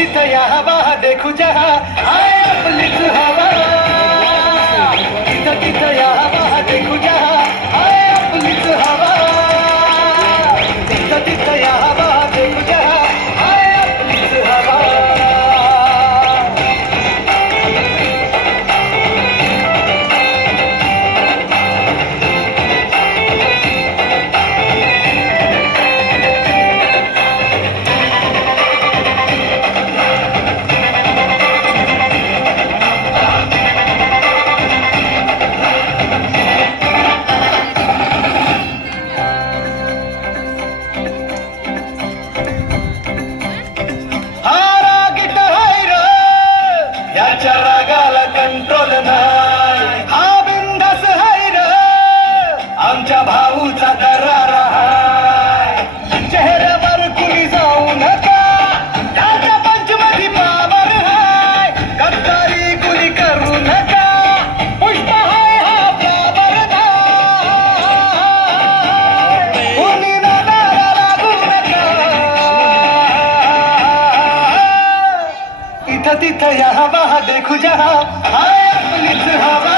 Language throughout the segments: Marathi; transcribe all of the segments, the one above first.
आदित्य यहाँ बाहर देखू जहाँ। Gotcha. जहा. हाय आपलीच हवा.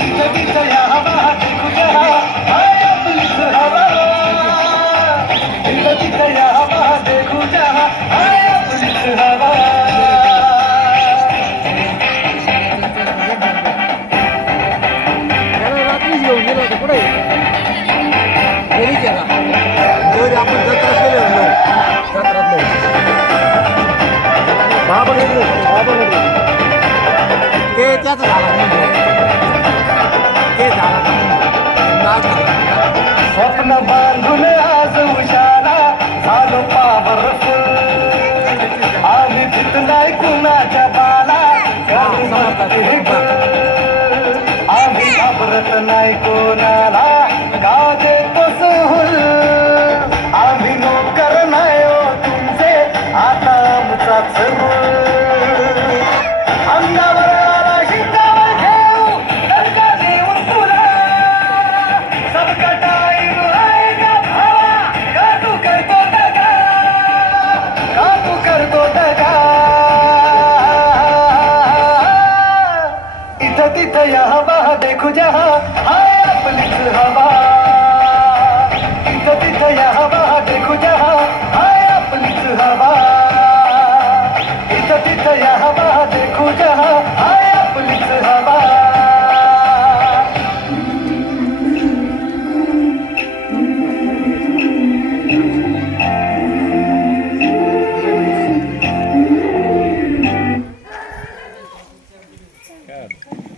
इथं तिथं या हवा देखू जहा. हाय आपलीच हवा. इथं तिथं या हवा देखू जहा. हाय आपलीच हवा. रात्रीच घेऊन गेलो होतो झाला. ते झाला झाला स्वप्न बांधून आज उशाला झालो पावरफुल आम्ही भीत नाही कुणाच्या बाला. आम्ही घाबरत नाही कोणाला देखू जहाँ हाय अपनी हवा